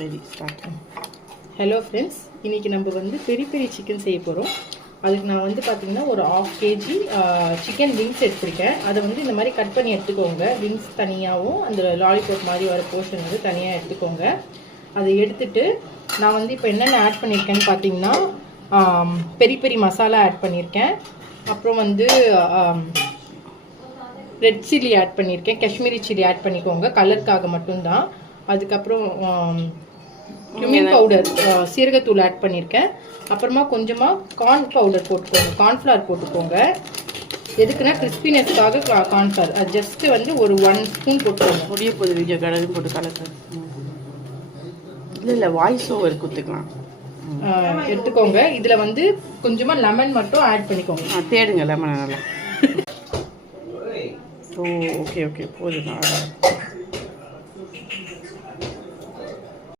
Ready start. Hello friends, இன்றைக்கி நம்ம வந்து பெரி பெரி சிக்கன் செய்ய போகிறோம். அதுக்கு நான் வந்து பார்த்திங்கன்னா ஒரு 1/2 kg சிக்கன் விங்ஸ் எடுத்துருக்கேன். அதை வந்து இந்த மாதிரி கட் பண்ணி எடுத்துக்கோங்க. விங்ஸ் தனியாகவும் அந்த லாலிபாப் மாதிரி வர போர்ஷன் வந்து தனியாக எடுத்துக்கோங்க. அதை எடுத்துட்டு நான் வந்து இப்போ என்னென்ன ஆட் பண்ணியிருக்கேன்னு பார்த்தீங்கன்னா பெரி பெரி மசாலா ஆட் பண்ணியிருக்கேன். அப்புறம் வந்து ரெட் சில்லி ஆட் பண்ணியிருக்கேன். காஷ்மீரி சில்லி ஆட் பண்ணிக்கோங்க, கலருக்காக மட்டும்தான். அதுக்கப்புறம் குமின் பவுடர், சீரகத்தூள் ஆட் பண்ணியிருக்கேன். அப்புறமா கொஞ்சமாக கார்ன் பவுடர் போட்டுக்கோங்க, கார்ன்ஃப்ளவர் போட்டுக்கோங்க. எதுக்குன்னா கிறிஸ்பினஸ்க்காக கார்ன்ஃப்ளவர். அது ஜஸ்ட்டு வந்து ஒரு 1 ஸ்பூன் போட்டுக்கோங்க. முடிய போது வீடியோ கடகு போட்டு கலக்கு. இல்லை வாய்ஸ் ஓவர் கொடுத்துக்கலாம். எடுத்துக்கோங்க. இதில் வந்து கொஞ்சமாக லெமன் மட்டும் ஆட் பண்ணிக்கோங்க. தேடுங்க லெமன் நல்லா. ஓ ஓகே ஓகே போதும்.